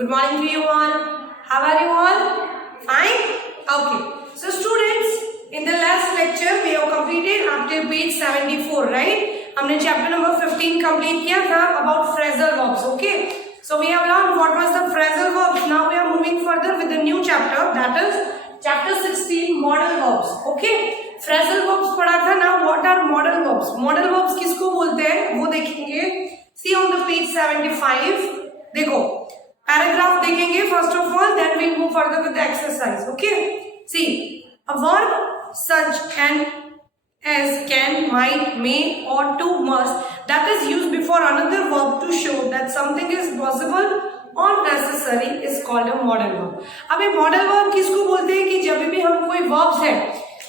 Good morning to you all. How are you all? Fine? Okay. So students, in the last lecture we have completed up till page 74, right? हमने chapter number 15 complete किया था about phrasal verbs. Okay. So we have learned what was the phrasal verbs. Now we are moving further with the new chapter, that is chapter 16, modal verbs. Okay. Phrasal verbs पढ़ा था. Now what are modal verbs? Modal verbs किसको बोलते हैं वो देखेंगे. See on the page 75. देखो paragraph देखेंगे first of all, then we'll move further with the exercise. Okay. See, a verb such as can, might, may, ought to, must, that is used before another verb to show that something is possible or necessary is called a modal verb. अब ये modal verb किसको बोलते हैं कि जब भी हम कोई verbs है,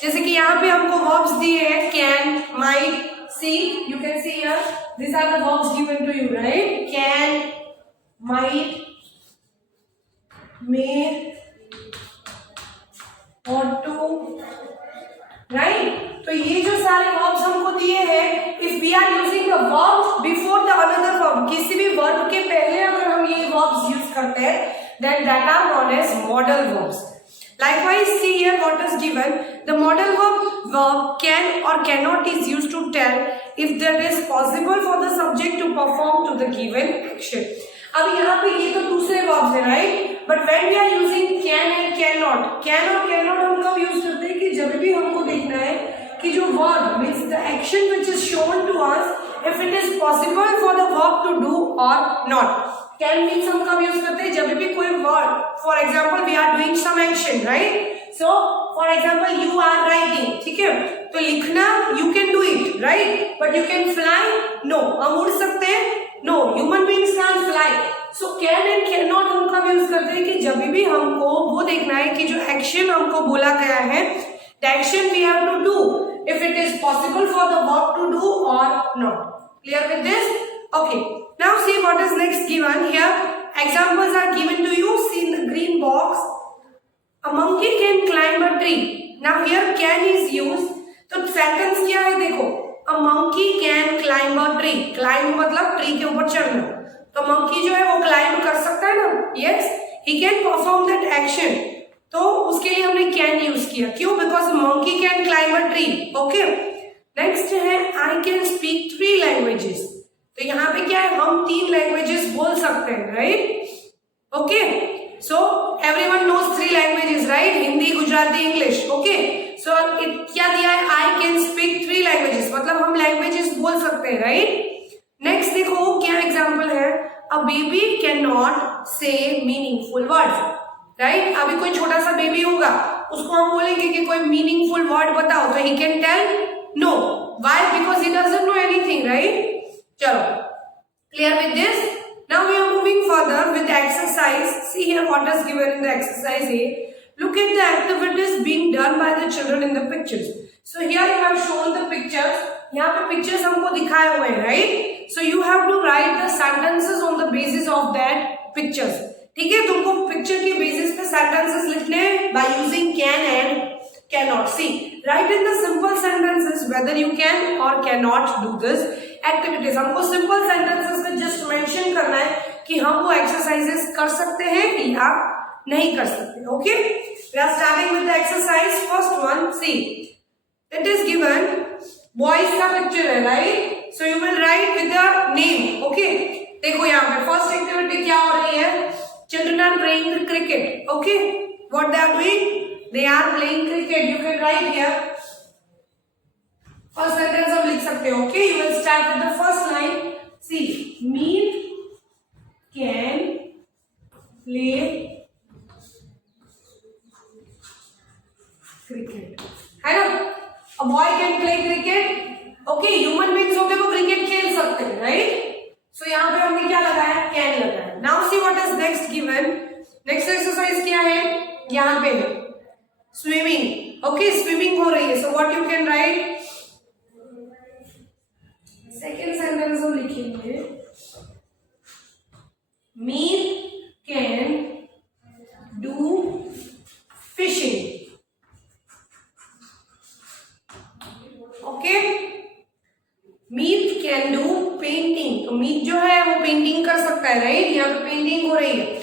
जैसे कि यहाँ पे हमको verbs दिए हैं can, might. See, you can see here, these are the verbs given to you, right? Can, might, may, ought to, right? तो ये जो सारे verbs हमको दिए हैं, if we are using the verb before the another verb, किसी भी verb के पहले अगर हम ये verbs use करते हैं, then that are known as modal verbs. Likewise, see here what is given. The modal verb can or cannot is used to tell if that is possible for the subject to perform to the given action. अब यहाँ पे ये तो दूसरे verbs है, right? But when we are using can and cannot, can और cannot हम कब use करते हैं कि जब भी हमको देखना है कि जो verb means the action which is shown to us, if it is possible for the verb to do or not. Can means हम कब यूज करते हैं जब भी कोई word, for example we are doing some action, right? So for example you are writing, ठीक है, तो लिखना you can do it, right, but you can fly, no. हम उड़ सकते हैं, no, human beings can fly. So can and can not हम कब यूज करते हैं कि जब भी हमको वो देखना है कि जो एक्शन हमको बोला गया है, the action we have to do if it is possible for the verb to do और not. Clear with this? Okay. Now see what is next given here. Examples are given to you. See in the green box. A monkey can climb a tree. Now here can is used. तो sentence क्या है देखो. A monkey can climb a tree. Climb मतलब tree के ऊपर चढ़ना. तो monkey जो है वो climb कर सकता है ना? Yes. He can perform that action. तो उसके लिए हमने can use किया. क्यों? Because a monkey can climb a tree. Okay. Next है आई कैन स्पीक 3 लैंग्वेजेस. तो यहाँ पे क्या है, हम 3 लैंग्वेजेस बोल सकते हैं, right? Okay, so everyone knows 3 languages, right? Hindi, Gujarati, English. Okay, so क्या दिया है, आई कैन स्पीक 3 लैंग्वेजेस, मतलब हम लैंग्वेजेस बोल सकते हैं, राइट? नेक्स्ट देखो क्या एग्जाम्पल है, अ बेबी कैन नॉट से मीनिंगफुल वर्ड्स, राइट? अभी कोई छोटा सा बेबी होगा, उसको हम बोलेंगे कि कोई मीनिंगफुल वर्ड बताओ, तो he can tell no. Why? Because he doesn't know anything, right? Chalo. Clear with this? Now we are moving further with the exercise. See here what is given in the exercise A. Look at the activities being done by the children in the pictures. So here you have shown the pictures. यहाँ पे pictures हमको दिखाए हुए हैं, right? So you have to write the sentences on the basis of that pictures. ठीक है, तुमको picture के basis पे sentences लिखने by using can and cannot. See, write in the simple sentences whether you can or cannot do this activities. हमको simple sentences में just mention करना है कि हम वो exercises कर सकते हैं या नहीं कर सकते. Okay? We are starting with the exercise. First one, see, it is given boys का picture है, right? So you will write with the name. Okay? देखो यहाँ पे first activity क्या हो रही है? Children are playing cricket. Okay? What they are doing? They are playing cricket. You can write here. First sentence हम लिख सकते हो. Okay, you will start with the first line. See, Meet can play cricket. है ना? A boy can play cricket. Okay, human beings होते वो cricket खेल सकते हैं, right? So यहाँ पे हमने क्या लगाया? Can लगाया. Now see what is next given. Next exercise क्या है? यहाँ पे है स्विमिंग. ओके, स्विमिंग हो रही है. So what you can write, second sentence हम लिखेंगे Meet can do fishing. Okay, Meet can do painting. तो मीत जो है वो पेंटिंग कर सकता है, राइट? यहाँ पे पेंटिंग हो रही है.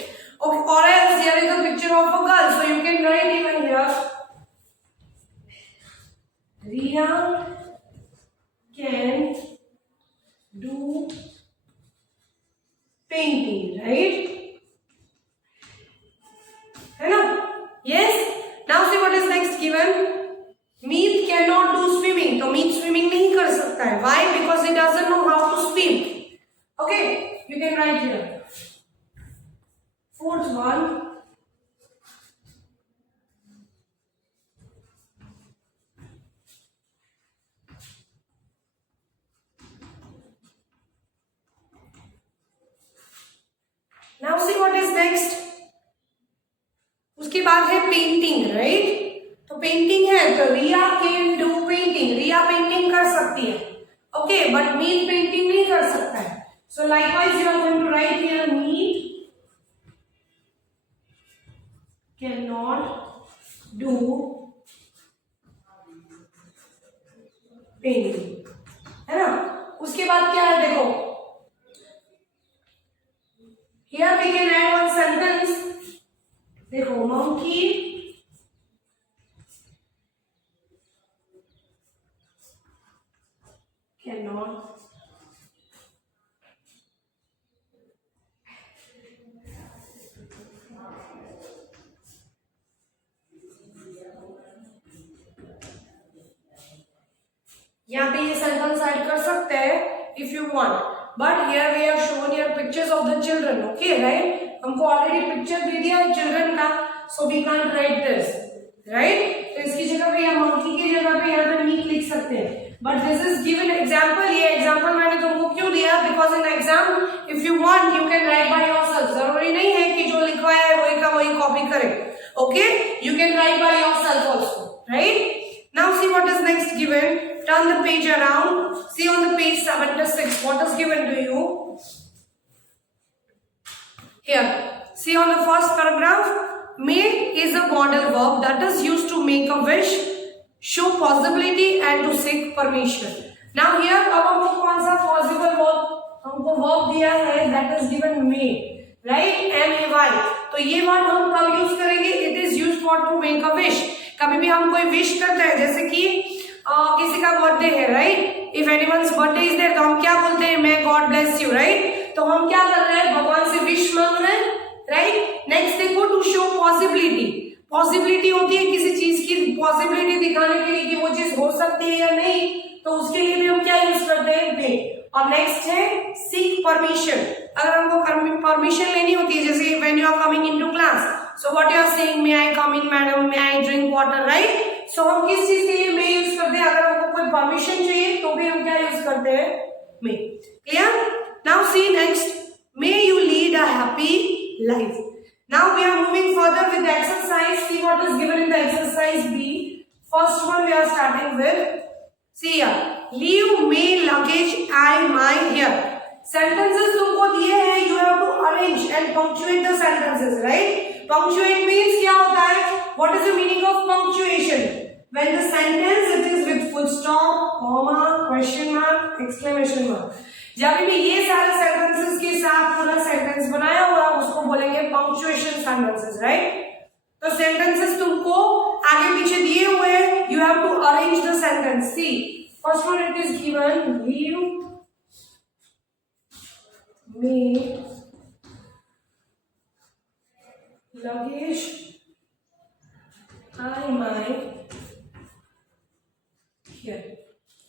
one. Now see what is next. उसके बाद है पेंटिंग, राइट? तो पेंटिंग है तो Riya can do painting, Riya painting कर सकती है, ओके, बट मीत पेंटिंग नहीं कर सकता है. So likewise you are going to write here meet can not do painting, है ना? उसके बाद क्या है देखो, here we can add one sentence. देखो monkey cannot यहाँ पे ये सेंटेंस ऐड कर सकते हैं if you want, but here we have shown here pictures of the children, okay, right? हमको ऑलरेडी पिक्चर दे दिया है चिल्ड्रन का, so we can't write this, right? तो इसकी जगह पे या मंकी की जगह पे यहाँ पे मीट लिख सकते हैं, but this is given example. ये एग्जांपल मैंने तुमको क्यों दिया? Because in exam if you want you can right by yourself. जरूरी नहीं है कि जो लिखवाया है वही का वही कॉपी करें, okay? You can right by yourself also, right? Now see what is next given. Turn the page around. See on the page 76 what is given to you. Here, see on the first paragraph, may is a modal verb that is used to make a wish, show possibility and to seek permission. Now here अब हमको कौन सा possible verb हमको verb दिया है that is given may, right? M-A-Y. तो ये word हम कब यूज करेंगे? It is used for to make a wish. कभी भी हम कोई विश करते हैं, जैसे कि किसी का बर्थडे है, right? If anyone's birthday is there तो हम क्या बोलते हैं? May God bless you, right? तो हम क्या कर रहे हैं? भगवान से विश मांग रहे हैं, राइट? नेक्स्ट देखो, टू शो पॉसिबिलिटी. पॉसिबिलिटी होती है किसी चीज की पॉसिबिलिटी दिखाने के लिए कि वो चीज हो सकती है या नहीं, तो उसके लिए भी हम क्या यूज करते हैं? मे. और नेक्स्ट है सीक परमिशन. अगर हमको परमिशन लेनी होती है, जैसे when you are coming into class, so what you are saying, may I come in madam, may I drink water, right? So हम किस चीज के लिए मे यूज करते हैं? अगर हमको कोई परमिशन चाहिए तो भी हम क्या यूज करते हैं? May. Clear? Now see next, may you lead a happy life. Now we are moving further with exercise. See what is given in the exercise B. First one we are starting with, see here, leave me luggage I my here. Sentences तुमको दिए हैं, you have to arrange and punctuate the sentences, right? Punctuate means क्या होता है? What is the meaning of punctuation? When the sentence it is with full stop, comma, question mark, exclamation mark. जब भी ये सारे sentences के साथ पूरा sentence बनाया हुआ उसको बोलेंगे punctuation sentences, right? तो sentences तुमको आगे पीछे दिए हुए हैं, you have to arrange the sentence. See, first one it is given, leave me luggage I might here,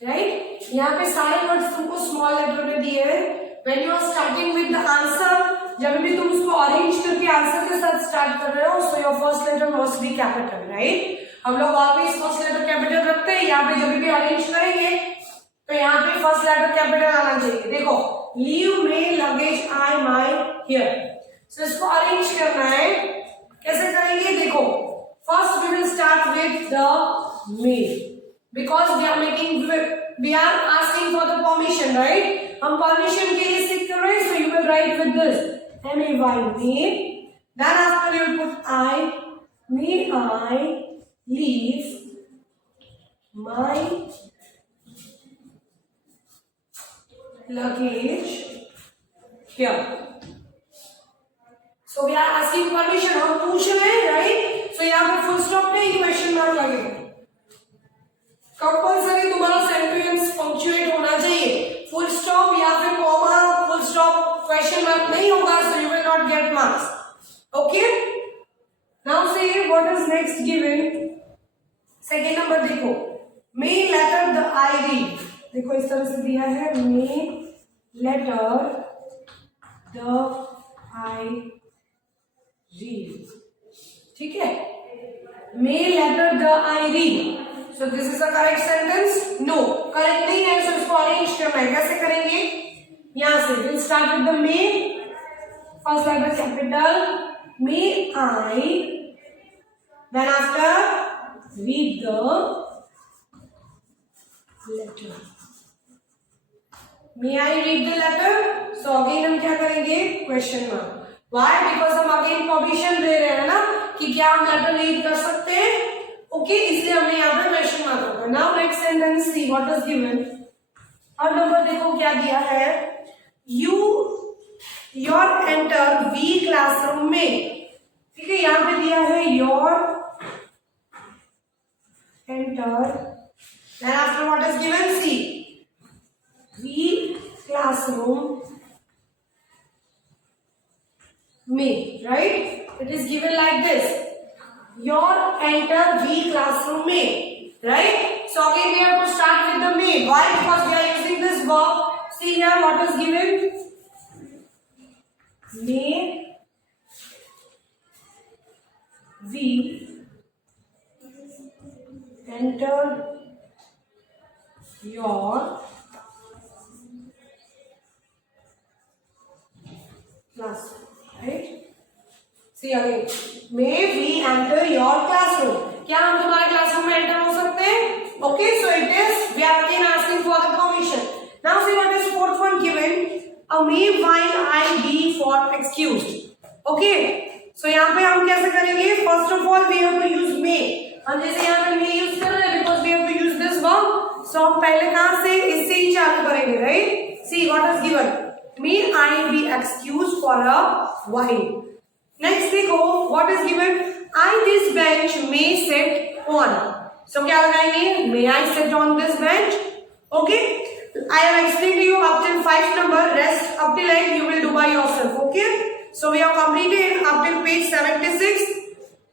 right? यहाँ पे सारे वर्ड्स तुमको स्मॉल लेटर में दिए हैं. When you are starting with the answer, जब भी तुम उसको अरेंज करके आंसर के साथ स्टार्ट कर रहे हो, so your first letter must be capital, right? हम लोग ऑलवेज फर्स्ट लेटर कैपिटल रखते हैं. यहाँ पे जब भी अरेंज करेंगे तो यहाँ पे फर्स्ट लेटर कैपिटल आना चाहिए. देखो, leave me luggage I my here. So इसको अरेंज करना है. कैसे करेंगे? देखो, first we will start with the may. Because we are asking for the permission, right? हम permission के लिए seek कर रहे हैं, so you will write with this M-A-Y, may. Then after you will put may I leave my luggage here. So we are asking permission. हम पूछ रहे हैं, right? So यहाँ पे full stop पे question mark लगेगा. कंपल्सरी तुम्हारा sentence punctuate होना चाहिए. फुल स्टॉप या फिर comma, full stop, question mark नहीं होगा, so you will not get marks. Okay, now say what is next given. Second number देखो, may letter the I read. देखो इस तरह से दिया है, may letter the I read. ठीक है, may letter the I read. So this is a correct sentence? No, correct नहीं है, so इसको arrange करना है. कैसे करेंगे? यहाँ से we'll start with the may. First letter capital. May I. Then after read the letter. May I read the letter? So again हम क्या करेंगे? Question mark. Why? Because हम again permission दे रहे हैं ना कि क्या हम letter read कर सकते हैं? Okay, इसलिए हमने यहाँ पे question mark रखा. Now next sentence, see what is given. और नंबर देखो क्या दिया है. Your enter V classroom में. ठीक है, यहाँ पे दिया है your enter. Then after what is given, see. V classroom में, right? It is given like this. Your enter V classroom में, right? So again we have to start with the may. Why? Because we are using this verb. See here what is given. May we enter your classroom, right? See again, may we enter your classroom. क्या हम तुम्हारे classroom में enter हो सकते हैं? Okay, so it is we are again asking for the permission. Now see what is fourth one given. A may while I be for excused. Okay, so यहाँ पे हम कैसे करेंगे? First of all we have to use may. हम जैसे यहाँ पे may use कर रहे हैं because we have to use this verb. So हम पहले कहाँ से? इससे ही चालू करेंगे, right? See what is given. May I be excused for a while. Next देखो what is given. I this bench may sit on. So क्या लगाएंगे? May I sit on this bench? Okay. I have explained to you up till 5 number. Rest up till 8 you will do by yourself. Okay. So we have completed up till page 76.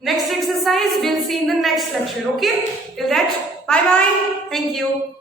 Next exercise we'll see in the next lecture. Okay. Till that, bye bye. Thank you.